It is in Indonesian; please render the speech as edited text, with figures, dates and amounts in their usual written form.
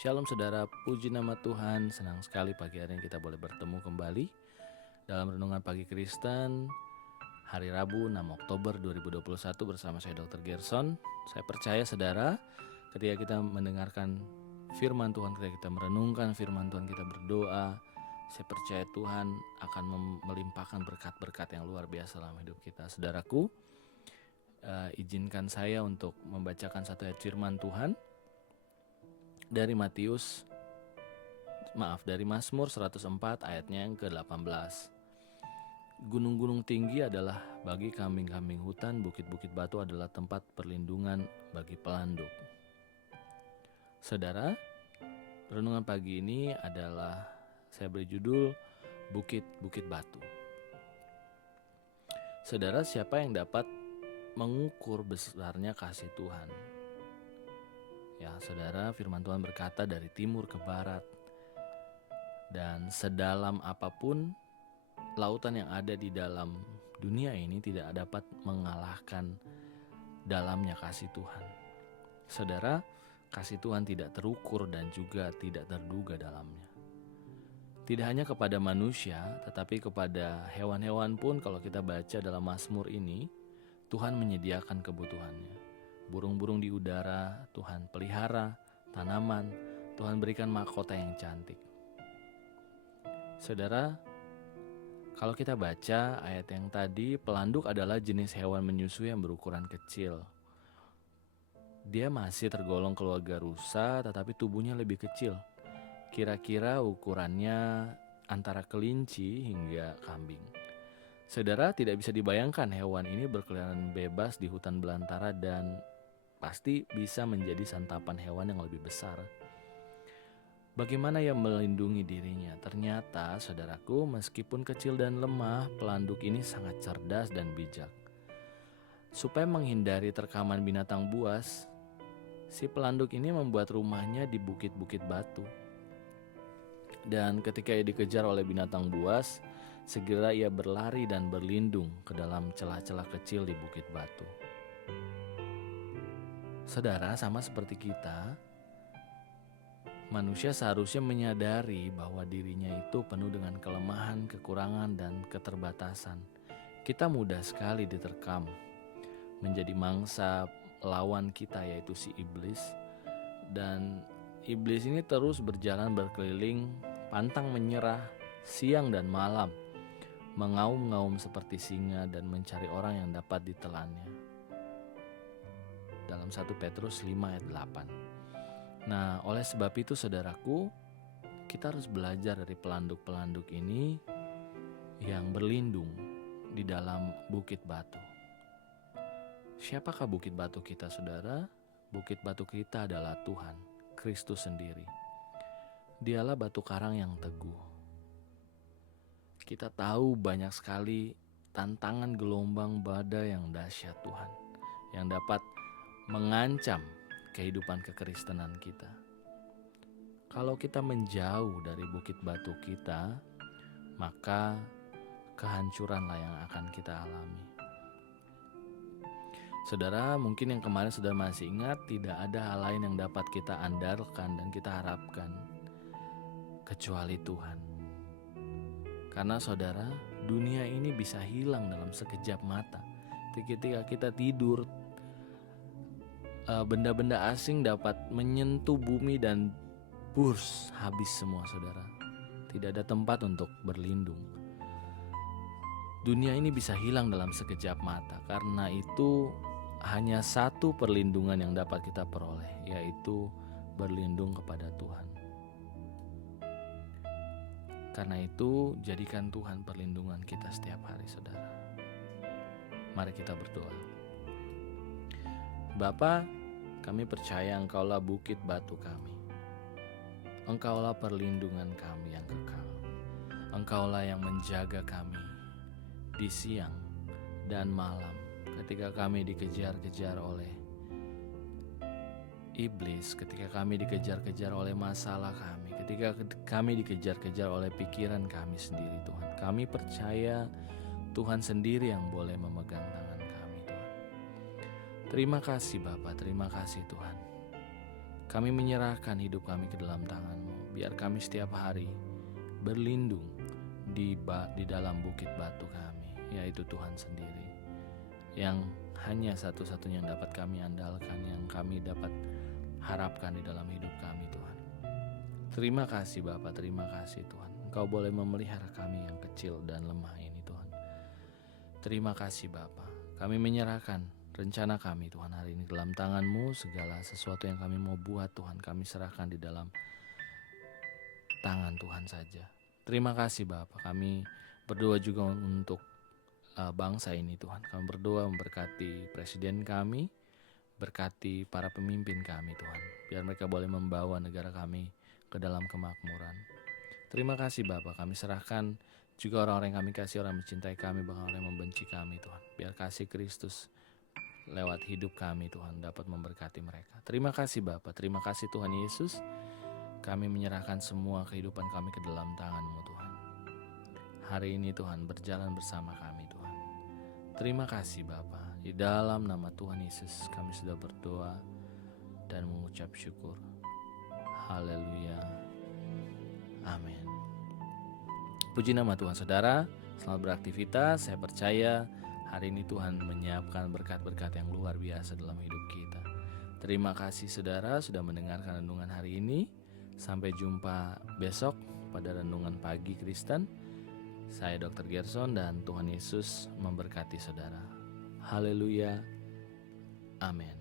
Shalom saudara, puji nama Tuhan. Senang sekali pagi hari ini kita boleh bertemu kembali dalam Renungan Pagi Kristen hari Rabu 6 Oktober 2021 bersama saya Dr. Gerson. Saya percaya saudara, ketika kita mendengarkan firman Tuhan, ketika kita merenungkan firman Tuhan, kita berdoa, saya percaya Tuhan akan melimpahkan berkat-berkat yang luar biasa dalam hidup kita. Saudaraku, izinkan saya untuk membacakan satu ayat firman Tuhan dari Mazmur 104 ayatnya yang ke-18. Gunung-gunung tinggi adalah bagi kambing-kambing hutan, bukit-bukit batu adalah tempat perlindungan bagi pelanduk. Saudara, renungan pagi ini adalah saya beri judul Bukit-bukit Batu. Saudara, siapa yang dapat mengukur besarnya kasih Tuhan? Ya, saudara, firman Tuhan berkata dari timur ke barat, dan sedalam apapun lautan yang ada di dalam dunia ini tidak dapat mengalahkan dalamnya kasih Tuhan. Saudara, kasih Tuhan tidak terukur dan juga tidak terduga dalamnya. Tidak hanya kepada manusia, tetapi kepada hewan-hewan pun kalau kita baca dalam Mazmur ini, Tuhan menyediakan kebutuhannya. Burung-burung di udara, Tuhan pelihara, tanaman, Tuhan berikan mahkota yang cantik. Saudara, kalau kita baca ayat yang tadi, pelanduk adalah jenis hewan menyusui yang berukuran kecil. Dia masih tergolong keluarga rusa, tetapi tubuhnya lebih kecil. Kira-kira ukurannya antara kelinci hingga kambing. Saudara, tidak bisa dibayangkan hewan ini berkeliaran bebas di hutan belantara dan pasti bisa menjadi santapan hewan yang lebih besar. Bagaimana ia melindungi dirinya? Ternyata, saudaraku, meskipun kecil dan lemah, pelanduk ini sangat cerdas dan bijak. Supaya menghindari terkaman binatang buas, si pelanduk ini membuat rumahnya di bukit-bukit batu. Dan ketika ia dikejar oleh binatang buas, segera ia berlari dan berlindung ke dalam celah-celah kecil di bukit batu. Saudara, sama seperti kita, manusia seharusnya menyadari bahwa dirinya itu penuh dengan kelemahan, kekurangan, dan keterbatasan. Kita mudah sekali diterkam menjadi mangsa lawan kita, yaitu si iblis. Dan iblis ini terus berjalan berkeliling, pantang menyerah, siang dan malam, mengaum-ngaum seperti singa dan mencari orang yang dapat ditelannya. Dalam 1 Petrus 5 ayat 8. Nah, oleh sebab itu saudaraku, kita harus belajar dari pelanduk-pelanduk ini yang berlindung di dalam bukit batu. Siapakah bukit batu kita, saudara? Bukit batu kita adalah Tuhan, Kristus sendiri. Dialah batu karang yang teguh. Kita tahu banyak sekali tantangan gelombang badai yang dahsyat Tuhan, yang dapat mengancam kehidupan kekristenan kita. Kalau kita menjauh dari bukit batu kita, maka kehancuranlah yang akan kita alami. Saudara, mungkin yang kemarin sudah masih ingat, tidak ada hal lain yang dapat kita andalkan dan kita harapkan kecuali Tuhan. Karena saudara, dunia ini bisa hilang dalam sekejap mata. Ketika kita tidur, benda-benda asing dapat menyentuh bumi dan habis semua, saudara. Tidak ada tempat untuk berlindung. Dunia ini bisa hilang dalam sekejap mata. Karena itu hanya satu perlindungan yang dapat kita peroleh, yaitu berlindung kepada Tuhan. Karena itu jadikan Tuhan perlindungan kita setiap hari, saudara. Mari kita berdoa. Bapa, kami percaya Engkaulah bukit batu kami. Engkaulah perlindungan kami yang kekal. Engkaulah yang menjaga kami di siang dan malam ketika kami dikejar-kejar oleh iblis, ketika kami dikejar-kejar oleh masalah kami, ketika kami dikejar-kejar oleh pikiran kami sendiri, Tuhan. Kami percaya Tuhan sendiri yang boleh memegang tangan kami, Tuhan. Terima kasih Bapa, terima kasih Tuhan. Kami menyerahkan hidup kami ke dalam tangan-Mu. Biar kami setiap hari berlindung di dalam bukit batu kami, yaitu Tuhan sendiri, yang hanya satu-satunya yang dapat kami andalkan, yang kami dapat harapkan di dalam hidup kami, Tuhan. Terima kasih Bapa, terima kasih Tuhan. Engkau boleh memelihara kami yang kecil dan lemah ini, Tuhan. Terima kasih Bapa. Kami menyerahkan rencana kami, Tuhan, hari ini dalam tangan-Mu. Segala sesuatu yang kami mau buat, Tuhan, kami serahkan di dalam tangan Tuhan saja. Terima kasih Bapa. Kami berdoa juga untuk bangsa ini, Tuhan. Kami berdoa memberkati presiden kami, berkati para pemimpin kami, Tuhan. Biar mereka boleh membawa negara kami ke dalam kemakmuran. Terima kasih Bapa. Kami serahkan juga orang-orang yang kami kasih, orang yang mencintai kami, bahkan orang yang membenci kami, Tuhan. Biar kasih Kristus lewat hidup kami, Tuhan, dapat memberkati mereka. Terima kasih Bapa. Terima kasih Tuhan Yesus. Kami menyerahkan semua kehidupan kami ke dalam tangan-Mu, Tuhan. Hari ini Tuhan berjalan bersama kami, Tuhan. Terima kasih Bapa. Di dalam nama Tuhan Yesus kami sudah berdoa dan mengucap syukur. Haleluya. Amin. Puji nama Tuhan. Saudara, selamat beraktivitas. Saya percaya hari ini Tuhan menyiapkan berkat-berkat yang luar biasa dalam hidup kita. Terima kasih saudara sudah mendengarkan renungan hari ini. Sampai jumpa besok pada renungan pagi Kristen. Saya Dr. Gerson dan Tuhan Yesus memberkati saudara. Haleluya. Amin.